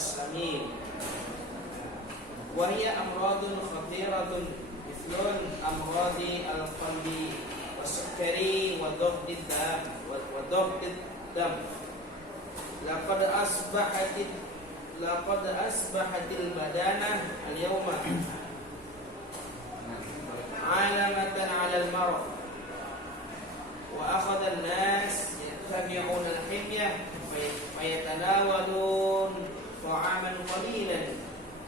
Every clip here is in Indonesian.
السمين وهي أمراض خطيرة مثل أمراض القلب والسكري وضغط الدم لقد أصبحت البدانة اليوم علامة على المرض وأخذ الناس يتبعون الحمية فيتناولون طعاما قليلا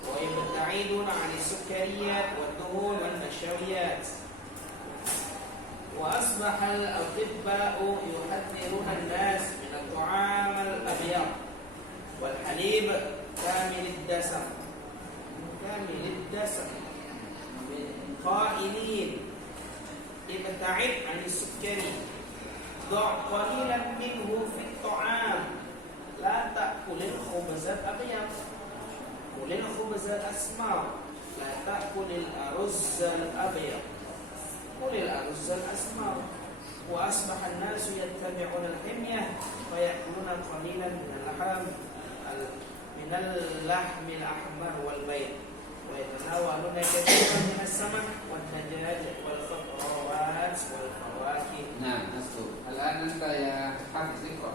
ويبتعدون عن السكريات والدهون والنشويات وأصبح الأطباء يحذرون الناس من الطعام الأبيض والحليب كامل الدسم قائلين ابتعد عن السكر ضع قليلا منه في الطعام لا تأكل الخبز الأبيض كل الخبز الأسمر لا تأكل الأرز الأبيض كل الأرز الأسمر وأصبح الناس يتبعون الحمية ويأكلون قليلا من اللحم الأحمر والبيض ويتناولون كثيرا من السمك والدجاج والخضروات والفواكه. نعم أسطر. الآن أنت يا حافظ اقرأ.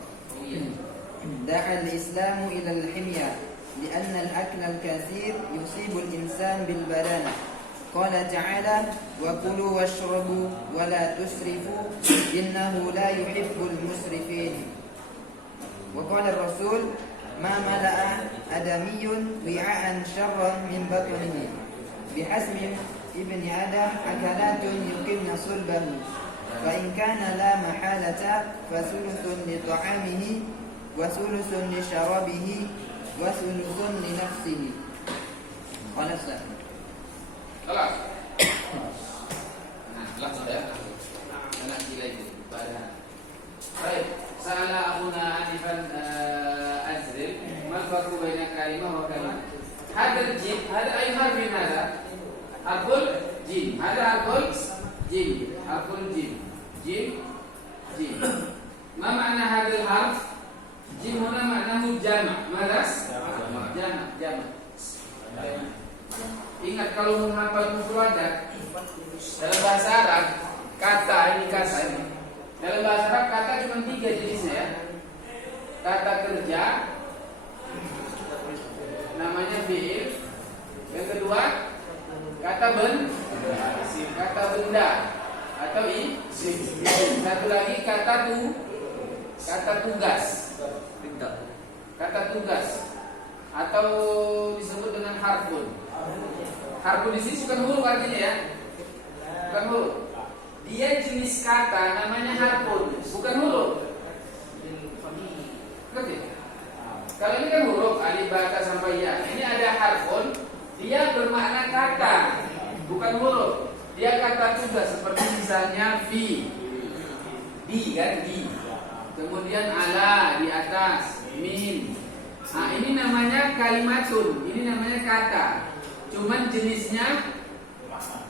دعا الإسلام إلى الحمية لأن الأكل الكثير يصيب الإنسان بالبدانة. قال تعالى: وكلوا واشربوا ولا تسرفوا إنه لا يحب المسرفين. وقال الرسول: ما ملأ آدمي وعاء شرا من بطنه بحسب ابن آدم أكلات يقمن صلبه فإن كان لا محالة فثلث لطعامه وثلث لشرابه وثلث لنفسه. قال السلام. خلاص. Nah, langsung ya. Anak gila itu. Baik. Salah akhuna Anifan Azril. Mal farqu baina kalimah wa kalimah? Hadal jim, hada ayu harfin hada? Harful jim. Hada harful jim. Harful jim. Jim. Jim. Ma makna hadal harf? Jim huna maknahu jama'. Madas? Jama'. Ingat kalau menghafal mufradat dalam bahasa Arab, kata ini. Dalam bahasa Arab kata cuma 3 jenisnya ya. Kata kerja, namanya fi'il. Yang kedua, kata benda atau isim. Satu lagi kata tugas. Kata tugas atau disebut dengan harfun. Harfun di sini bukan huruf artinya ya. Bukan huruf. Dia jenis kata namanya harfun, bukan huruf. Oke. Kalau ini kan huruf alif ba ta sampai ya. Ini ada harfun, dia bermakna kata, bukan huruf. Dia kata tugas seperti misalnya fi. Di kan di. Kemudian ala di atas, min. Nah, ini namanya kalimatun, ini namanya kata. Cuman jenisnya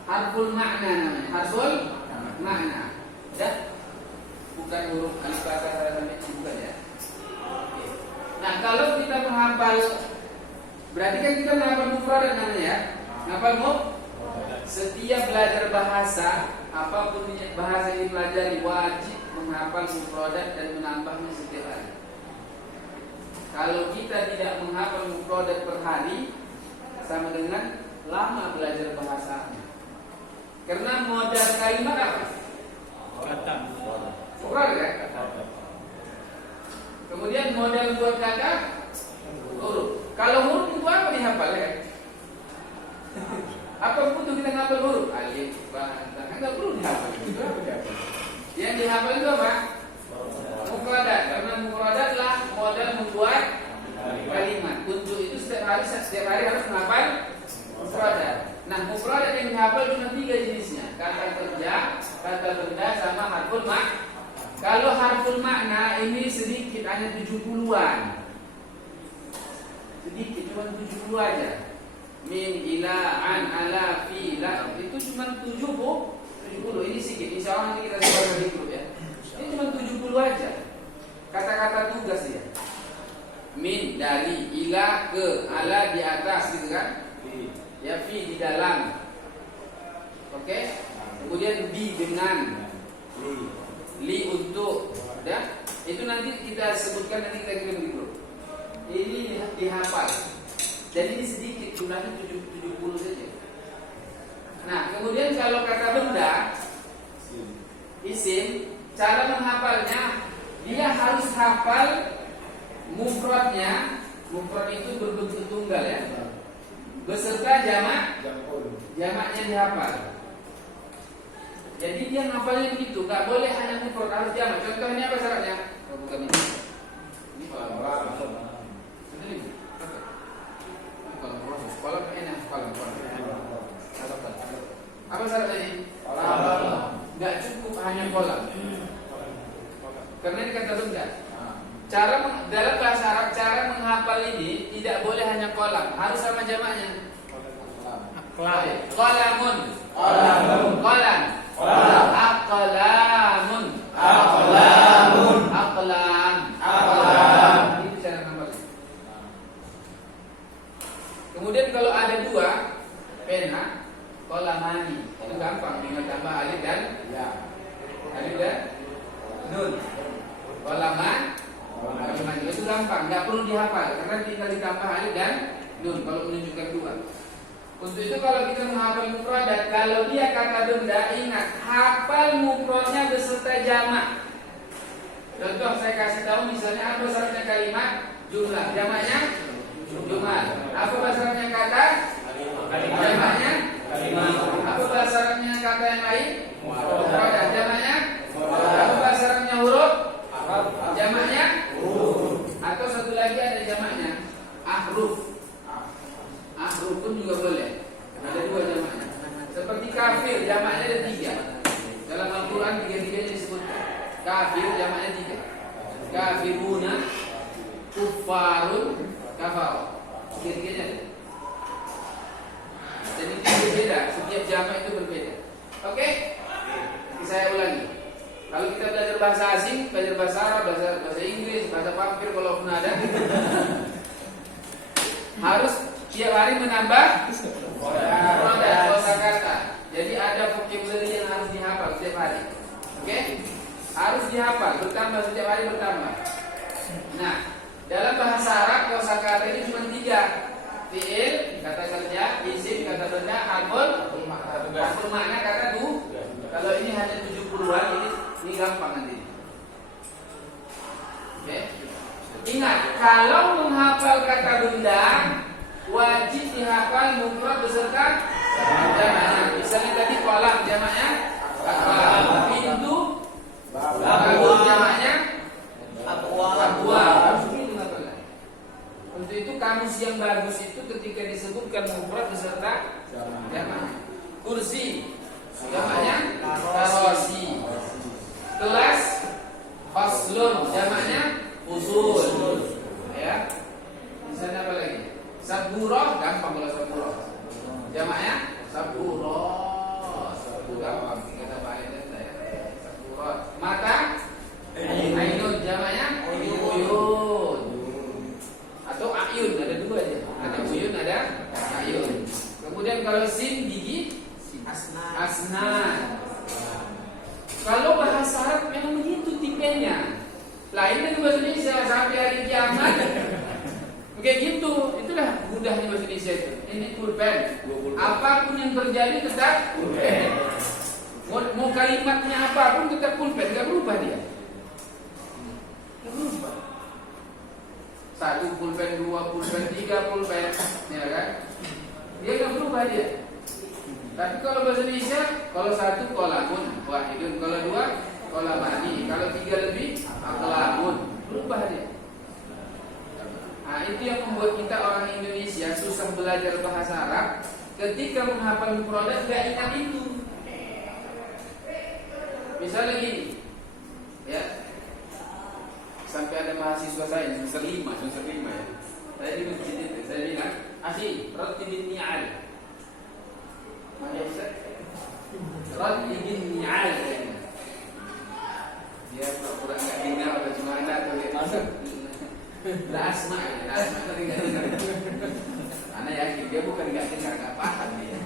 harful makna namanya. Harful makna. Ya? Bukan huruf alif ba ta sampai bukan ya. Nah, kalau kita menghafal, berarti kan kita menghafal mufradat namanya ya. Menghafal setiap belajar bahasa, apapun bahasa yang dipelajari wajib menghafal mufradat dan menambahnya setiap hari. Kalau kita tidak menghafal mufradat per hari, sama dengan lama belajar bahasa. Karena modal kalimat apa? Kata. Mufradat ya? Kemudian modal buat kata huruf. Kalau huruf itu apa dihafal ya? Apa butuh kita ngapal huruf? Alif, ba, ta. Enggak perlu dihafal. Itu apa dihafal? Yang dihafal itu apa? Mufradat. Karena mufradatlah modal membuat kalimat. Untuk itu setiap hari harus menghafal mufradat. Nah, mufradat yang dihafal cuma 3 jenisnya. Kata kerja, kata benda, sama harful makna. Kalau harful makna ini sedikit, hanya 70-an. Sedikit, cuma 70 aja. Min, ila, an, ala, fi, la. Itu cuma 70. Ini sedikit, insya Allah nanti kita coba di grup ya. Ini cuma 70 aja. Kata-kata tugas ya. min dari, ila ke, ala di atas gitu kan? Ya fi di dalam. Oke? Kemudian bi dengan, li untuk, ya. Itu nanti kita sebutkan, nanti kita kirim di grup. Ini dihafal. Jadi ini sedikit, jumlahnya 70 saja. Nah, kemudian kalau kata benda, isim, cara menghafalnya dia harus hafal mufradnya. Mufrad itu berbentuk tunggal ya, beserta jamaknya dihafal. Jadi dia ngapalnya begitu, nggak boleh hanya mufrad, harus jamak. Contohnya apa syaratnya? Oh, bukan ini. Ini kolam. Ini kolam enak, kolam. Apa syaratnya ini? Nggak cukup hanya kolam. Karena ini kata benda. Dalam bahasa Arab, cara menghafal ini tidak boleh hanya kolam, harus sama jamaknya. Qalamun. Qalam. Aqlamun. Aqlam. Itu cara menghafal. Kemudian kalau ada dua pena, qalamani. Itu gampang, tinggal tambah alif dan ya. Alif dan nun. Qalaman. Itu gampang, nggak perlu dihafal karena tinggal ditambah alif dan nun kalau menunjukkan dua. Untuk itu kalau kita menghafal mufradat, kalau dia kata benda, ingat hafal mufradnya beserta jamak. Contoh saya kasih tahu misalnya apa syaratnya kalimat jumlah, jamaknya jumlah. Apa bahasanya kata? Jamaknya apa bahasanya kata yang lain? Mufradat, jamaknya apa bahasanya huruf? Jamaknya atau satu lagi ada jamaknya ahruf. Ahruf pun juga boleh. Ada dua jamaknya. Seperti kafir, jamaknya ada 3. Dalam Al-Quran 3-3 disebut kafir, jamaknya 3. Kafiruna, kuffarun, kafar. 3-3 ada. Dan itu berbeda. Setiap jamak itu berbeda. Oke? Saya ulangi. Kalau kita belajar bahasa asing, belajar bahasa Arab, bahasa Inggris, bahasa Pampir kalau pun ada, harus tiap hari menambah mufradat kosakata. Jadi ada vocabulary yang harus dihafal setiap hari. Oke? Harus dihafal, bertambah setiap hari bertambah. Nah, dalam bahasa Arab kosakata ini cuma 3. Fi'il, kata kerja, isim, kata benda, harful makna, kata tu. Kalau ini hanya 70-an, ini gampang nanti. Oke? Ingat, kalau menghafal kata benda, wajib dihafal mufrad beserta jamaknya. Misalnya tadi kolam, jamaknya kolam. Pintu, bagus, jamaknya abwab. Untuk itu kamus yang bagus itu ketika disebutkan mufrad beserta jamaknya. Kursi, jamaknya karosi. Kelas, faslun, jamaknya usul. Ya. Misalnya apa lagi? Saburoh, gampang kalau saburoh. Jamaknya saburoh. Gampang, kita balik data ya. Saburoh. Mata, ainun, jamaknya uyun. Atau ayun, ada 2 ya. Ada uyun, ada ayun. Kemudian kalau sin, gigi, asnan. Kalau bahasa Arab memang begitu tipenya. Lain dari bahasa Indonesia sampai hari kiamat. Kayak gitu, itulah mudahnya bahasa Indonesia itu. Ini pulpen. Apapun yang terjadi tetap pulpen. Mau kalimatnya apapun tetap pulpen, nggak berubah dia. Nggak berubah. 1 pulpen, 2 pulpen, 3 pulpen, ya kan? Dia nggak berubah dia. Tapi kalau bahasa Indonesia, kalau 1 kolamun, wahidun, kalau 2 kolamani, kalau 3 lebih akalamun, berubah dia. Nah, itu yang membuat kita orang Indonesia susah belajar bahasa Arab. Ketika menghafal mufradat nggak ingat itu. Misalnya gini, ya, sampai ada mahasiswa saya semester 5 ya. Saya di masjid itu, saya bilang, "Akhi, rattibin ni'al." Mana Ustaz? Rattibin ni'al. Dia pura-pura nggak dengar atau gimana atau dia masuk. La asma, tadi nggak dengar. Karena yakin dia bukan nggak dengar, nggak paham dia.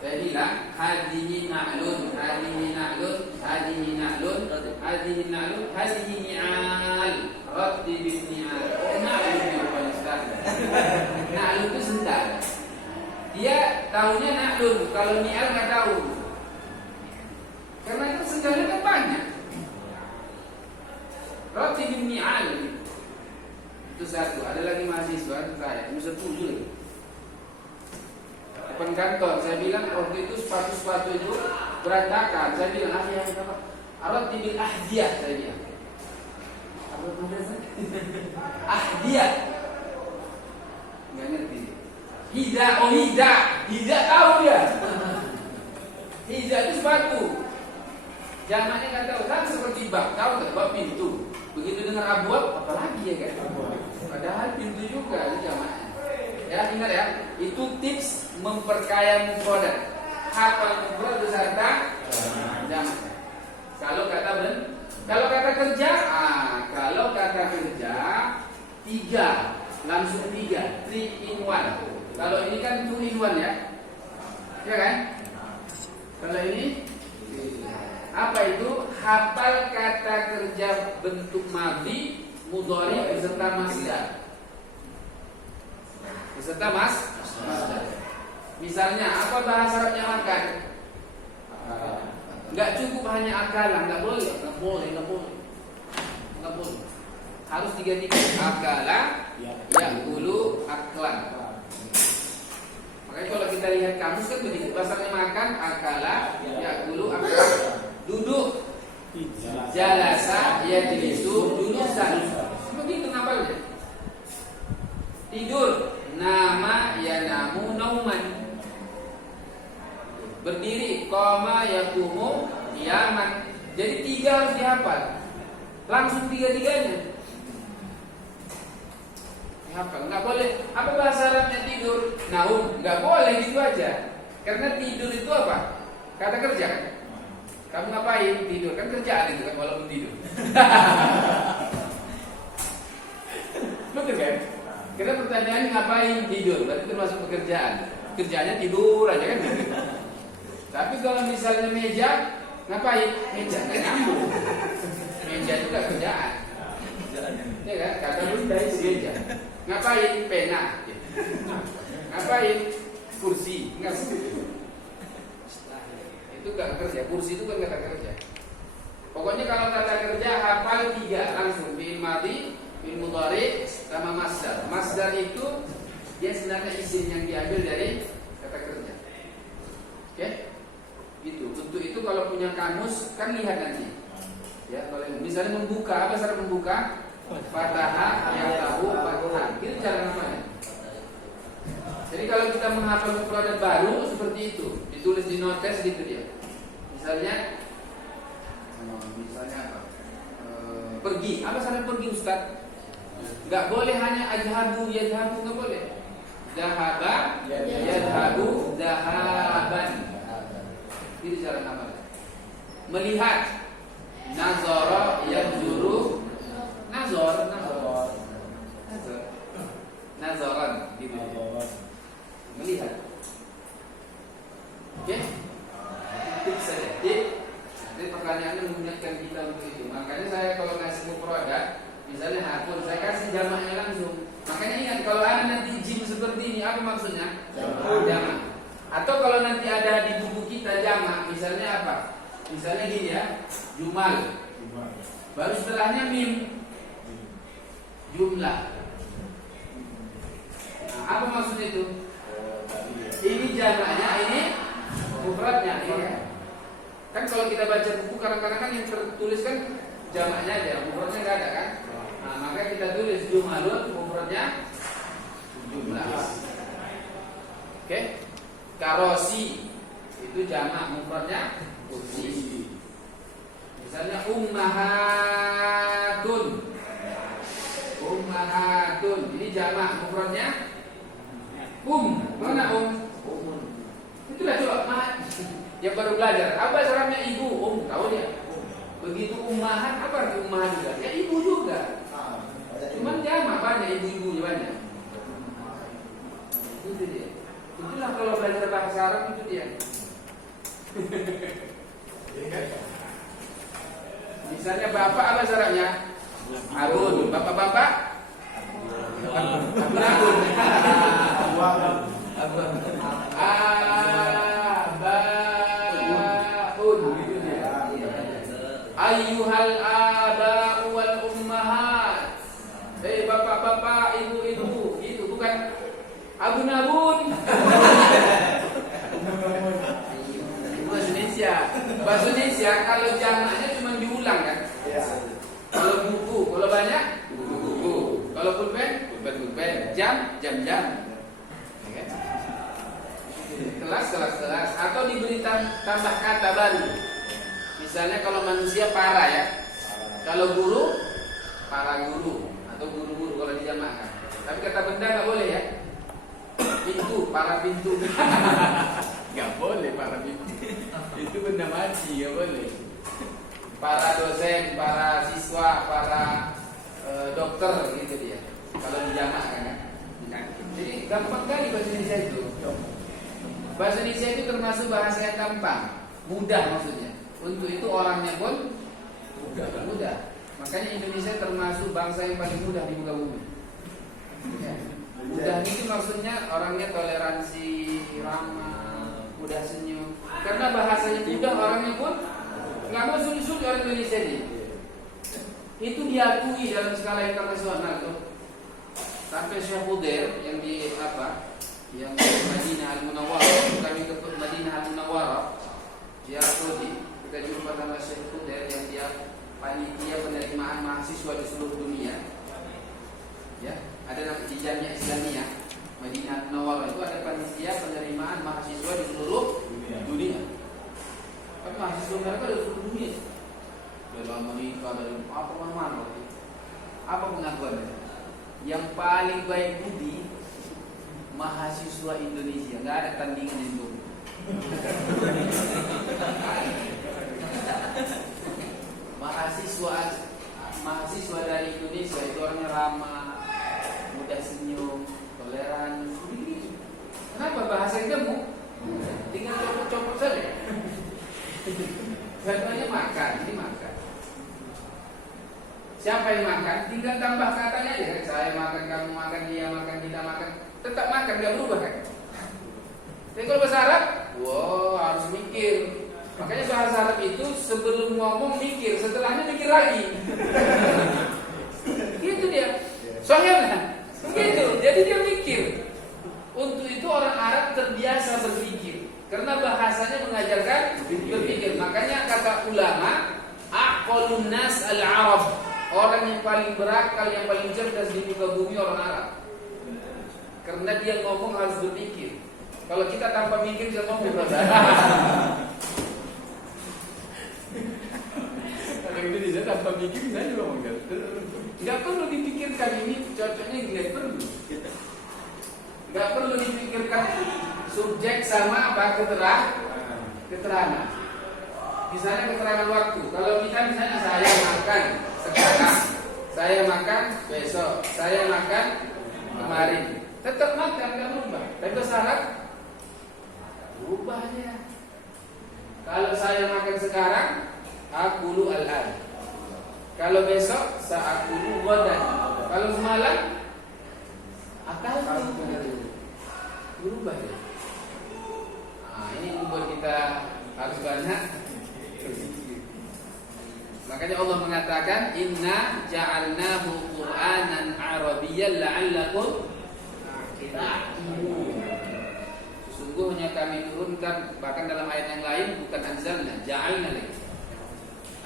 Saya bilang hadihi na'lun, hadihi na'lun, hadihi na'lun, hadihi na'lun, hadihi ni'al, raddi bin ni'al. Oh, na'lun yang paling standar. Na'lun itu sendal. Dia tahunya na'lun, kalau ni'al nggak tahu. Karena itu sendalnya kan banyak. Raddi bin ni'al. Itu satu. Ada lagi mahasiswa saya, bisa 7 lagi. Depan kantor, saya bilang waktu itu sepatu-sepatu itu berantakan. Saya bilang, apa? Arat bil ahdiyah, saya bilang. Apa namanya? Ahdiyah. Nggak ngerti. Hida, Hida tahu dia. Hida itu sepatu. Jamaknya nggak tahu. Kan seperti bab, tahu nggak? Bab pintu. Begitu dengar abwab, apalagi ya kan? Padahal pintu juga itu jamaknya. Ya, ingat ya, itu tips memperkaya mufradat. Hafal mufrad beserta jamak. Kalau kata kerja, kalau kata kerja 3, langsung 3, 3 in 1. Kalau ini kan 2 in 1 ya. Ya kan? Kalau ini apa itu? Hafal kata kerja bentuk madhi, mudhari beserta masdar. Beserta masdar. Misalnya apa bahasa Arabnya makan? Enggak cukup hanya akalan, enggak boleh. Harus 3. Akala, yakulu, aklan. Makanya kalau kita lihat kamus kan begitu. Bahasa Arabnya makan, akala, yakulu, aklan. Duduk, jalasa, yajlisu, julusan. Begitu ngapalnya. Tidur, nama, yanamu, nauman. Berdiri, koma, yakumu, yaman. Jadi 3 harus dihafal. Langsung 3-3-nya dihafal. Nggak boleh. Apa bahasa Arabnya tidur? Naum. Nggak boleh gitu aja. Karena tidur itu apa? Kata kerja kan? Kamu ngapain? Tidur. Kan kerjaan itu kan walaupun tidur. Betul kan? Karena pertanyaannya ngapain? Tidur. Berarti termasuk pekerjaan. Kerjaannya tidur aja kan? Tapi kalau misalnya meja, ngapain? Meja nggak nyambung. Meja itu nggak kerjaan. Ya kan? Kata bunda itu meja. Ngapain? Pena. Ngapain? Kursi. Nggak begitu. Itu nggak kerja. Kursi itu kan kata kerja. Pokoknya kalau kata kerja hafal 3 langsung. Fi'il madhi, fi'il mudhari, sama masdar. Masdar itu dia sebenarnya isim yang diambil dari kata kerja. Oke? Gitu. Untuk itu kalau punya kamus kan lihat nanti. Ya, kalau misalnya membuka, apa cara membuka? Fataha, yatahu, fathah. Itu cara namanya. Jadi kalau kita menghafal mufradat baru seperti itu, ditulis di notes gitu dia. Misalnya apa? Pergi. Apa cara pergi, Ustaz? Enggak boleh hanya ajhabu, yadhabu, enggak boleh. Zahaba, yadhabu, zahaban. Itu cara namanya. Melihat. Nazara, yanzuru, nazaran gitu. Melihat. Oke? Itu saja. Jadi pertanyaannya mengingatkan kita untuk itu. Makanya saya kalau ngasih mufradat, misalnya hakun, saya kasih jamaknya langsung. Makanya ingat kalau ada nanti jim seperti ini, apa maksudnya? Jamak. Atau kalau nanti ada di buku kita jamak, misalnya apa? Misalnya gini ya, jumal. Baru setelahnya mim, jumlah. Nah, apa maksudnya itu? Ini jamaknya, ini mufradnya. Kan kalau kita baca buku kadang-kadang kan yang tertulis kan jamaknya aja, mufradnya nggak ada kan? Nah, maka kita tulis jumalun, mufradnya jumlah. Oke? Karosi itu jamak, mufradnya kursi. Misalnya ummahatun. Ini jamak, mufradnya mana Itulah coba yang baru belajar. Apa caranya ibu? Tahu dia. Begitu ummahat, apa arti ummahat juga? Ya ibu juga. Cuman jamak banyak, ibu-ibunya banyak. Itu dia. Itulah kalau belajar bahasa Arab itu dia. Misalnya bapak apa syaratnya? Abun. Bapak-bapak? Abun. Abaun. Gitu dia. Ayyuhal aba'u wal ummahat. Bapak-bapak, ibu-ibu. Itu bukan abun-abun. Bahasa Indonesia. Bahasa Indonesia kalau jamaknya cuma diulang kan? Kalau buku, kalau banyak buku. Kalau pulpen. Jam. Ya kan? Kelas. Atau diberi tambah kata baru. Misalnya kalau manusia para ya. Kalau guru, para guru atau guru-guru kalau dijamakkan. Tapi kata benda nggak boleh ya. Para pintu. Nggak boleh para pintu. Itu benda mati, nggak boleh. Para dosen, para siswa, para dokter gitu dia. Kalau dijamakkan kan. Jadi gampang kali bahasa Indonesia itu. Bahasa Indonesia itu termasuk bahasa yang gampang, mudah maksudnya. Untuk itu orangnya pun mudah. Makanya Indonesia termasuk bangsa yang paling mudah di muka bumi. Ya. Mudah itu maksudnya orangnya toleransi, ramah, mudah senyum. Karena bahasanya mudah, orangnya pun nggak mau sulit-sulit orang Indonesia ini. Itu diakui dalam skala internasional tuh. Sampai Syekh Khudair yang di yang di Madinah Al-Munawwarah, kami ke Madinah Al-Munawwarah, dia kita jumpa sama Syekh Khudair yang dia panitia penerimaan mahasiswa di seluruh dunia. Ya, ada di Jamiah Islamiyah Madinah Al-Munawwarah itu ada panitia penerimaan mahasiswa di seluruh dunia. Tapi mahasiswa mereka dari seluruh dunia. Dari Amerika, dari mana-mana. Apa pengakuannya? Yang paling baik budi mahasiswa Indonesia, nggak ada tandingan itu. Mahasiswa dari Indonesia itu orangnya ramah, mudah senyum, toleran. Kenapa bahasa kamu? Tinggal copot-copot saja. Contohnya makan, ini makan. Siapa yang makan? Tinggal tambah katanya aja. Saya makan, kamu makan, dia makan, kita makan. Tetap makan, nggak berubah kan? Tapi kalau bahasa Arab, harus mikir. Makanya bahasa Arab itu sebelum ngomong mikir, setelahnya mikir lagi. Gitu dia. Soalnya begitu. Jadi dia mikir. Untuk itu orang Arab terbiasa berpikir. Karena bahasanya mengajarkan berpikir. Makanya kata ulama, aqalun nas al-Arab. Orang yang paling berakal, yang paling cerdas di muka bumi orang Arab. Karena dia ngomong harus berpikir. Kalau kita tanpa mikir bisa ngomong. Kalau Indonesia tanpa mikir bisa juga ngomong. Gak perlu dipikirkan ini cocoknya nggak perlu. Gak perlu dipikirkan subjek sama apa keterangan. Misalnya keterangan waktu. Kalau kita misalnya saya makan sekarang, saya makan besok, saya makan kemarin, tetap makan, nggak berubah. Tapi syarat berubahnya. Kalau saya makan sekarang, akulu al-an. Kalau besok, sa'akulu ghadan. Kalau semalam, akal berubah ya. Ini membuat kita harus banyak. Makanya Allah mengatakan inna ja'alnahu Qur'anan Arabiyyan la'allakum ta'qilun. Sesungguhnya kami turunkan, bahkan dalam ayat yang lain bukan anzalna, ja'alna lagi.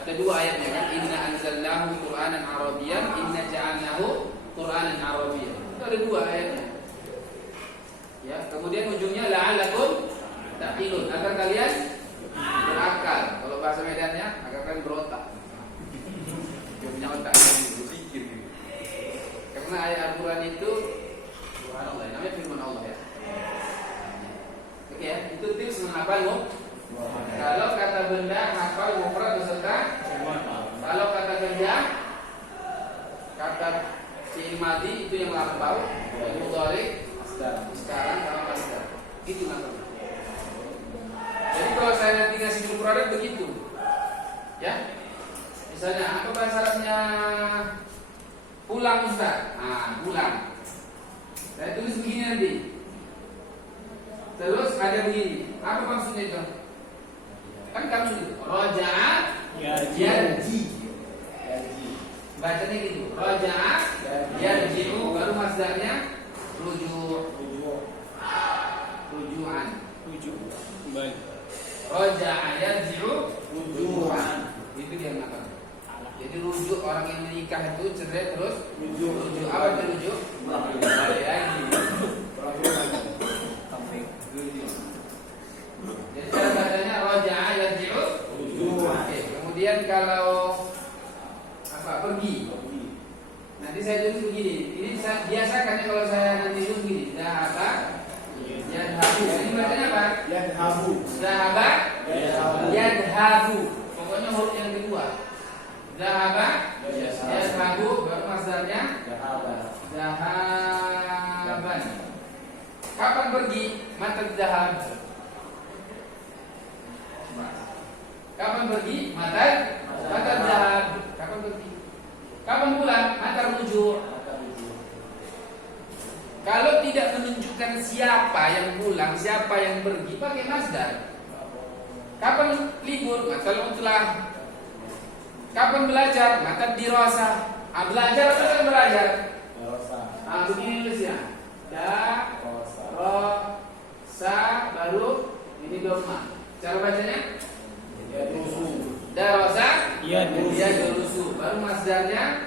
Ada dua ayatnya kan, inna anzalnahu Qur'anan Arabiyyan, inna ja'alnahu Qur'anan Arabiyyan. Itu ada dua ayatnya. Ya, kemudian ujungnya la'allakum ta'qilun, agar kalian berakal. Kalau bahasa Medannya agar kalian berotak. Punya otak berpikir gitu. Karena ayat Al-Quran itu Subhanallah, namanya firman Allah ya. Oke ya, itu tips menghafal Kalau kata benda hafal mufrad beserta. Kalau kata kerja, kata fi'il madhi itu yang lampau, yang mudhari, sekarang sama masdar. Itu namanya. Jadi kalau saya nanti ngasih mufradat begitu, ya. Misalnya apa bahasa Arabnya pulang Ustaz? Pulang. Saya tulis begini nanti. Terus ada begini. Apa maksudnya itu? Kan kamu itu raja'a yarji. Bacanya gitu. Raja'a yarji'u, baru masdarnya ruju'an. Baik. Raja'a yarji'u ruju'an. Itu dia makna. Jadi rujuk orang yang menikah itu cerai terus rujuk apa itu rujuk? Jadi cara bacanya raja'a yarji'u ruju'an. Kemudian kalau pergi. Nanti saya tulis begini. Ini biasakan ya kalau saya nanti tulis begini. Zahaba yadhabu. Ini bacanya apa? Zahaba yadhabu. Pokoknya huruf yang kedua. Zahaba yadhabu, baru masdarnya zahaban. Kapan pergi? Mata zahab. Kapan pergi? Mata zahab. Kapan pergi? Kapan pulang? Mata rujuk. Kalau tidak menunjukkan siapa yang pulang, siapa yang pergi, pakai masdar. Kapan libur? Mata utlah. Kapan belajar? Mata dirasa. Belajar atau kan belajar? Begini tulisnya. Sa baru ini doma. Cara bacanya? Darasa yadrusu. Baru masdarnya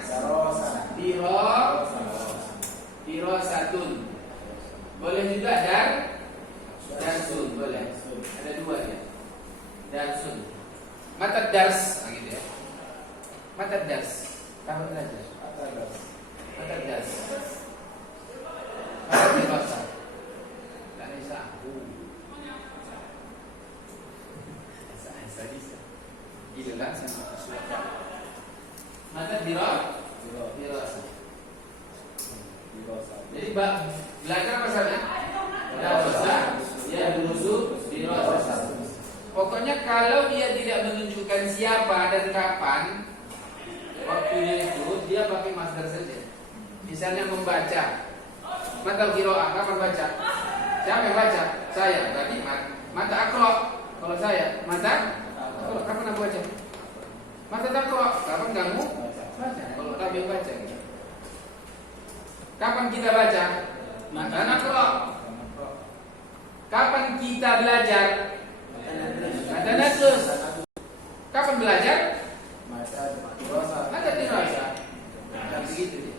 dirosatun. Boleh juga darsun. Boleh. Ada dua ya. Darsun. Mata dars, gitu ya. Mata dars. Kamu belajar. Mata dars. Mata dirosa. Dan isa. Itulah mata dirasa. Jadi belajar apa saja? Darasa, ya durusu, dirasa. Pokoknya kalau dia tidak menunjukkan siapa dan kapan waktunya itu, dia pakai masdar saja. Misalnya membaca. Mata qiraah, kapan baca? Siapa yang baca? Saya. Berarti mata aqra. Kalau saya, mata kapan aku baca? Mata taqra. Kapan kamu baca? Kalau kamu yang baca. Kapan kita baca? Mata naqra. Kapan kita belajar? Mata nadrus. Kapan belajar? Mata dirasa. Begitu.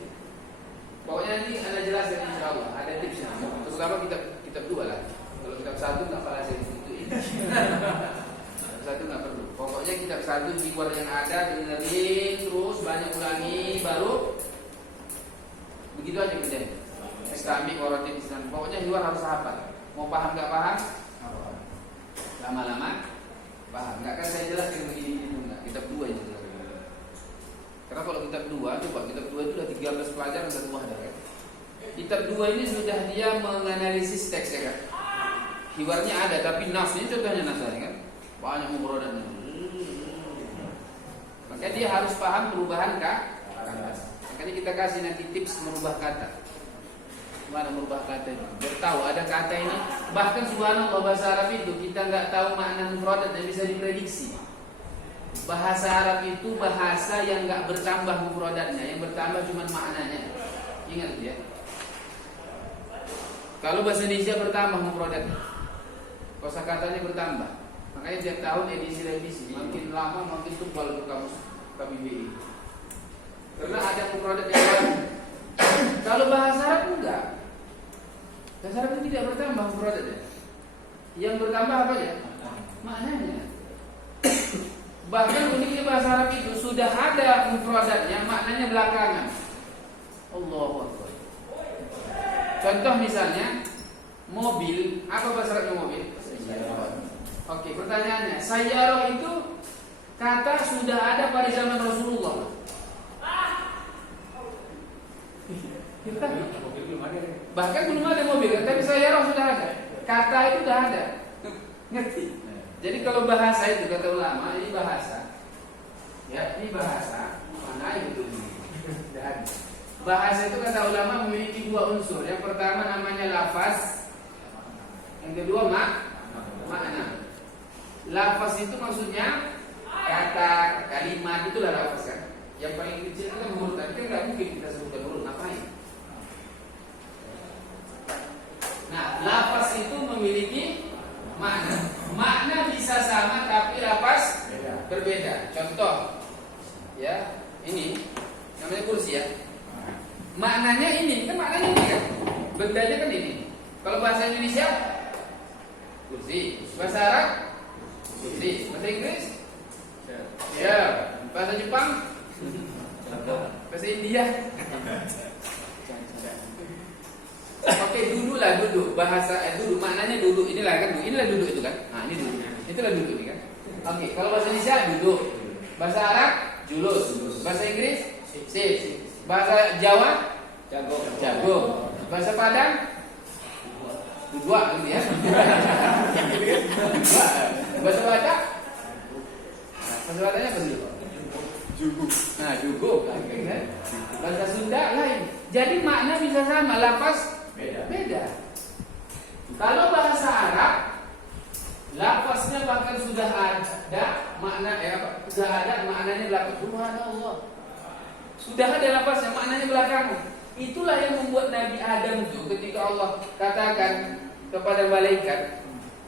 Pokoknya nanti Anda jelaskan insyaallah. Ada tipsnya. Terutama kitab 2 lah. Kalau kitab 1 enggak pernah saya ikutin. Satu nggak perlu. Pokoknya kitab 1 keyword yang ada dengerin terus banyak ulangi baru begitu aja kerjanya. Islami waratin Islam. Pokoknya luar harus hafal. Mau paham nggak paham? Lama-lama paham. Nggak kan saya jelaskan begini nggak. Kitab 2 itu. Karena kalau kitab 2 coba kitab 2 itu sudah 13 pelajaran satu wadah kan. Kitab 2 ini sudah dia menganalisis teks ya kan. Keywordnya ada tapi nas ini contohnya nas kan. Banyak mufradatnya. Maka dia harus paham perubahan kata. Makanya kita kasih nanti tips merubah kata. Gimana merubah kata itu? Biar tahu ada kata ini. Bahkan subhanallah bahasa Arab itu kita nggak tahu makna mufradat dan bisa diprediksi. Bahasa Arab itu bahasa yang nggak bertambah mufradatnya, yang bertambah cuma maknanya. Ingat ya. Kalau bahasa Indonesia bertambah mufradatnya, kosakatanya bertambah. Makanya tiap tahun edisi-revisi makin lama makin tebal untuk kamus KBBI. Karena ada mufradat yang baru. Kalau bahasa Arab enggak. Bahasa Arab itu tidak bertambah mufradatnya. Yang bertambah apa ya? Maknanya. Bahkan uniknya bahasa Arab itu sudah ada mufradatnya, maknanya belakangan. Allahu Akbar. Contoh misalnya mobil, apa bahasa Arabnya mobil? Oke, pertanyaannya, sayyarah itu kata sudah ada pada zaman Rasulullah. Bahkan belum ada mobil, tapi sayyarah sudah ada. Kata itu sudah ada. Ngerti? Jadi kalau bahasa itu kata ulama, ini bahasa. Ya, ini bahasa. Mana itu? Dan bahasa itu kata ulama memiliki dua unsur. Yang pertama namanya lafaz. Yang kedua makna. Lafaz itu maksudnya kata, kalimat, itulah lafaz kan. Yang paling kecil itu kan huruf. Tapi kan nggak mungkin kita sebutkan huruf, ngapain? Nah, lafaz itu memiliki makna. Makna bisa sama tapi lafaz berbeda. Contoh, ya, ini namanya kursi ya. Maknanya ini, kan maknanya ini kan. Bendanya kan ini. Kalau bahasa Indonesia kursi, bahasa Arab kursi, bahasa Inggris ya, bahasa Jepang, bahasa India. Oke, duduk. Bahasa duduk, maknanya duduk. Inilah kan duduk. Inilah duduk itu kan. Nah, ini duduk. Itulah duduk ini kan. Oke, kalau bahasa Indonesia duduk. Bahasa Arab julus. Bahasa Inggris sip. Bahasa Jawa jago. Bahasa Padang dua gitu ya. Bahasa Batak. Bahasa Bataknya apa sih? Jugu. Nah, jugu. Bahasa Sunda lain. Jadi makna bisa sama, lafaz beda. Kalau bahasa Arab, lafaznya bahkan sudah ada makna sudah ada maknanya belakang. Subhanallah. Sudah ada lafaznya maknanya belakang. Itulah yang membuat Nabi Adam itu ketika Allah katakan kepada malaikat,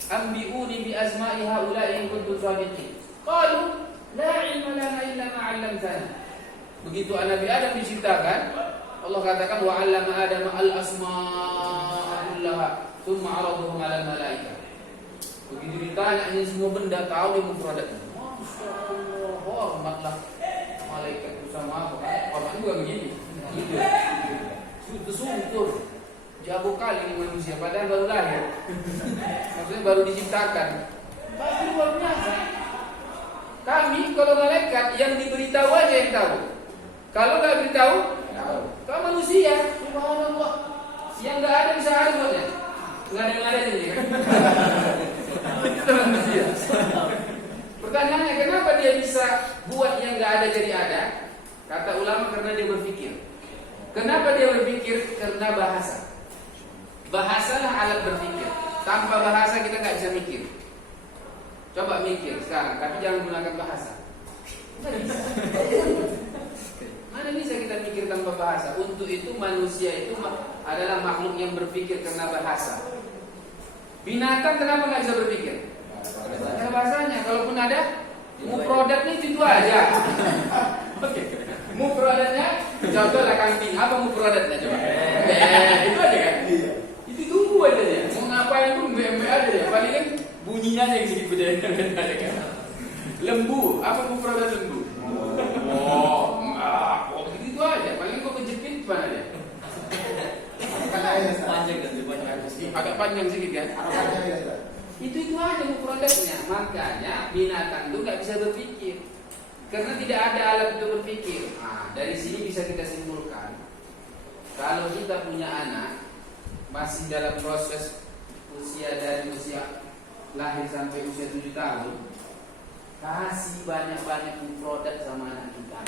"Ambi'uni bi asma'i haula'i in kuntum shadiqin." Qalu, "La 'ilma lana illa ma 'allamtana." Begitu Nabi Adam diciptakan, Allah katakan wa 'allama Adam al-asma'a kullaha tsumma 'aradahum 'alal malaikah. Begitu ditanya ini semua benda tahu dia mufradatnya. Masyaallah, hormatlah malaikat itu sama apa? Orang juga begini. Gitu. Itu sungkur. Jago kali ini manusia padahal baru lahir. Maksudnya baru diciptakan. Tapi luar biasa. Kami kalau malaikat yang diberitahu aja yang tahu. Kalau nggak beritahu, kalau manusia, subhanallah, yang nggak ada bisa ada buatnya. Nggak ada jadi. Itu manusia. Pertanyaannya, kenapa dia bisa buat yang nggak ada jadi ada? Kata ulama karena dia berpikir. Kenapa dia berpikir? Karena bahasa. Bahasalah alat berpikir. Tanpa bahasa kita nggak bisa mikir. Coba mikir sekarang, tapi jangan gunakan bahasa. Mana bisa kita mikir tanpa bahasa? Untuk itu manusia itu adalah makhluk yang berpikir karena bahasa. Binatang kenapa nggak bisa berpikir? Ada bahasanya. Kalaupun ada, mufradatnya itu aja. Oke. Mufradatnya, contohlah kambing. Apa mufradatnya coba? Itu aja kan? Itu tunggu aja ya. Mau ngapain pun BMB aja ya. Paling kan bunyinya yang sedikit beda kan. Lembu, apa mufradat lembu? Itu aja. Paling kok kejepit mana dia? Agak panjang sedikit kan? Itu aja mufradatnya. Makanya binatang itu nggak bisa berpikir karena tidak ada alat untuk berpikir. Nah, dari sini bisa kita simpulkan kalau kita punya anak masih dalam proses usia dari usia lahir sampai usia 7 tahun, kasih banyak-banyak mufradat sama anak kita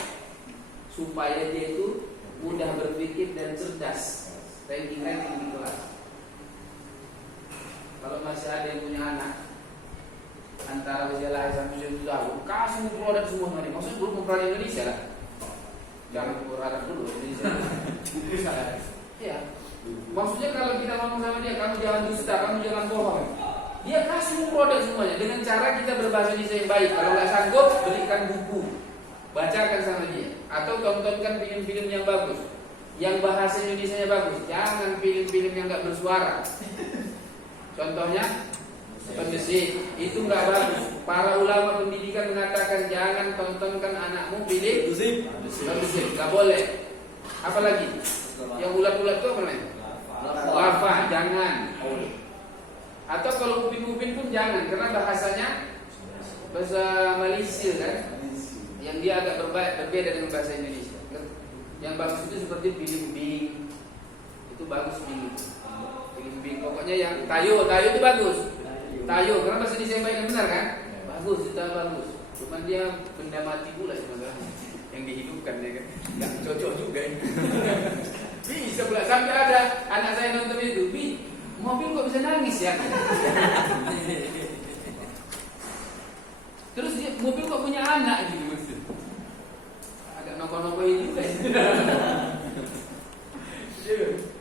supaya dia itu mudah berpikir dan cerdas, ranking di kelas. Kalau masih ada yang punya anak antara usia lahir sampai usia 7 tahun, kasih mufradat semua hari. Maksudnya belum mufradat Indonesia lah. Jangan mufradat dulu Indonesia. Iya. Maksudnya kalau kita ngomong sama dia, kamu jangan dusta, kamu jangan bohong. Dia kasih mufradat semuanya dengan cara kita berbahasa Indonesia yang baik. Kalau nggak sanggup, belikan buku, bacakan sama dia, atau tontonkan film-film yang bagus, yang bahasa Indonesianya bagus. Jangan film-film yang nggak bersuara. Contohnya pendidik itu nggak bagus. Para ulama pendidikan mengatakan jangan tontonkan anakmu film pendidik, nggak boleh. Apalagi yang ulat-ulat itu apa namanya? Lava, jangan. Atau kalau upin-upin pun jangan, karena bahasanya bahasa Malaysia kan, yang dia agak berbeda dengan bahasa Indonesia. Yang bagus itu seperti bilimbing, itu bagus bilimbing. Pokoknya yang tayo itu bagus. Tayo, karena bahasa Indonesia yang baik dan benar kan? Bagus, itu bagus. Cuman dia benda mati pula sebenarnya yang dihidupkan dia kan. Nggak cocok juga ini. Bisa pula sampai ada anak saya nonton itu, mobil kok bisa nangis ya? Terus dia, mobil kok punya anak gitu maksud. Agak nopo-nopoin juga.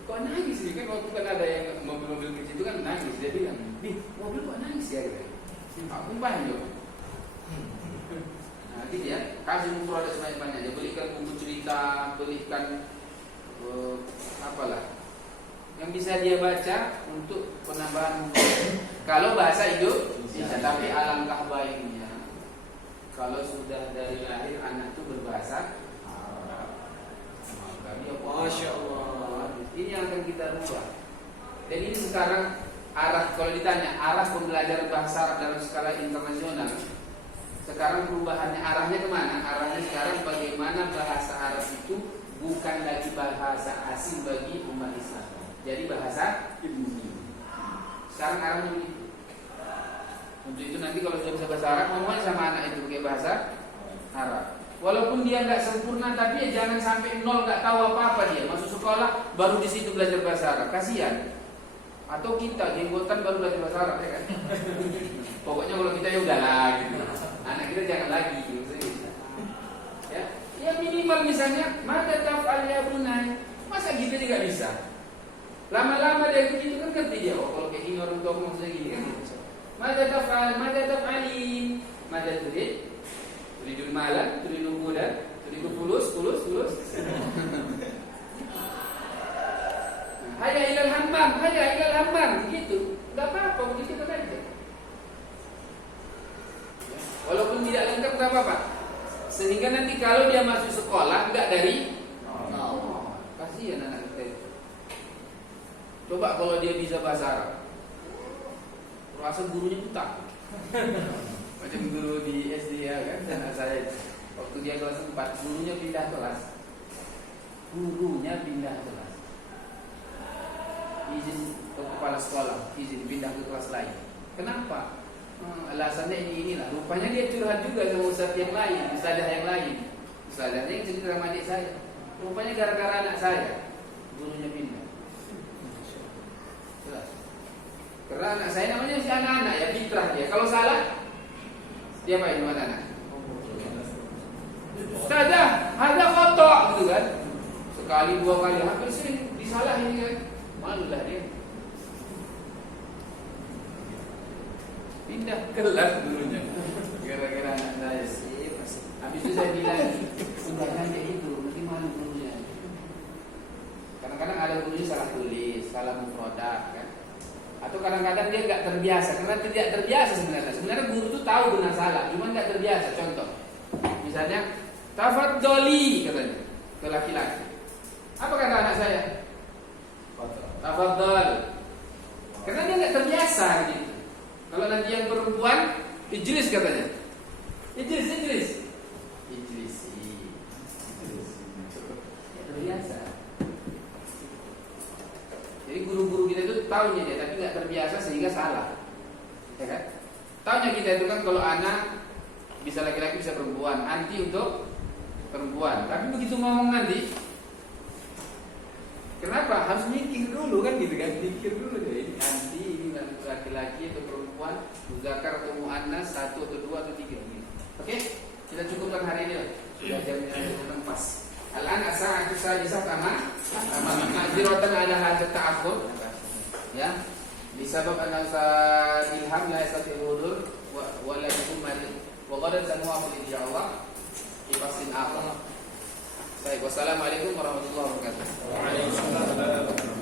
Kok nangis nih kan waktu kan ada yang mobil-mobil kecil itu kan nangis, dia bilang, mobil kok nangis ya? Aku banyak. Nah gitu ya, kasih produk sebanyak-banyaknya, belikan buku cerita, belikan apalah yang bisa dia baca untuk penambahan. Kalau bahasa Indonesia, tapi alangkah baiknya kalau sudah dari lahir anak itu berbahasa Arab. Masya Allah. Ini yang akan kita rubah. Dan ini sekarang arah, kalau ditanya arah pembelajaran bahasa Arab dalam skala internasional, sekarang perubahannya arahnya kemana? Arahnya sekarang bagaimana bahasa Arab itu bukan lagi bahasa asing bagi umat Islam, jadi bahasa ibu. Sekarang arahnya begitu. Untuk itu nanti kalau sudah bisa bahasa Arab, ngomongnya sama anak itu pakai bahasa Arab. Walaupun dia nggak sempurna, tapi ya jangan sampai nol, nggak tahu apa-apa dia. Masuk sekolah baru di situ belajar bahasa Arab, kasihan. Atau kita jenggotan baru belajar bahasa Arab, ya kan? Pokoknya kalau kita ya udahlah gitu. Anak kita jangan lagi gitu. Ya, ya minimal misalnya mata taf'al ya bunai. Masa gitu juga bisa. Lama-lama dia begitu kan ngerti dia. Oh kalau kayak gini orang tua maksudnya gini kan. Mata taf'alin, mata turid. Turidul malam, turidul muda, turidul fulus. Haya ilal hammam, begitu. Enggak apa-apa, begitu kan aja. Walaupun tidak lengkap enggak apa-apa. Sehingga nanti kalau dia masuk sekolah enggak dari kasihan anak kita itu. Coba kalau dia bisa bahasa Arab, rasa gurunya utang. Macam guru di SD ya kan, anak saya itu. Waktu dia kelas 4, gurunya pindah kelas. Izin ke kepala sekolah, izin pindah ke kelas lain. Kenapa? Alasannya inilah. Rupanya dia curhat juga sama ustaz yang lain, ustazah yang lain. Ustazahnya yang cerita sama adik saya. Rupanya gara-gara anak saya, gurunya pindah. Jelas. Karena anak saya namanya si anak-anak ya, fitrah dia. Kalau salah, dia apa ini anak? Ustazah, ada kotok gitu kan. Sekali dua kali, hampir sering disalahin kan. Malulah dia. Pindah kelas dulunya gara-gara anak saya sih. Habis itu saya bilang, sudah kayak itu, nanti malu gurunya. Kadang-kadang ada gurunya salah tulis, salah mufradat kan. Atau kadang-kadang dia nggak terbiasa, karena tidak terbiasa sebenarnya. Sebenarnya guru itu tahu benar salah, cuma nggak terbiasa. Contoh, misalnya tafadholi katanya ke laki-laki. Apa kata anak saya? Tafadhol. Karena dia nggak terbiasa gitu. Kalau nanti yang perempuan, ijlis katanya. Ijlis. Ya terbiasa. Jadi guru-guru kita itu tahunya dia, tapi nggak terbiasa sehingga salah. Ya kan? Tahunya kita itu kan kalau anak bisa laki-laki bisa perempuan, anti untuk perempuan. Tapi begitu ngomong nanti, kenapa? Harus mikir dulu kan gitu kan? Mikir dulu deh. Ini anti, ini laki-laki atau perempuan, muzakkar atau muannas, 1 atau 2 atau 3 gitu. Oke? Kita cukupkan hari ini lah. Sudah jamnya cukup pas. Al-an as-sa'atu sadisah kama ma'ziratan ala hadza ta'akhur. Ya. Disebab anasa ilham la yastati al-hudur wa la yakum mari wa qadan sanu'u insyaallah di fasil akhir. Baik, wassalamualaikum warahmatullahi wabarakatuh. Waalaikumsalam.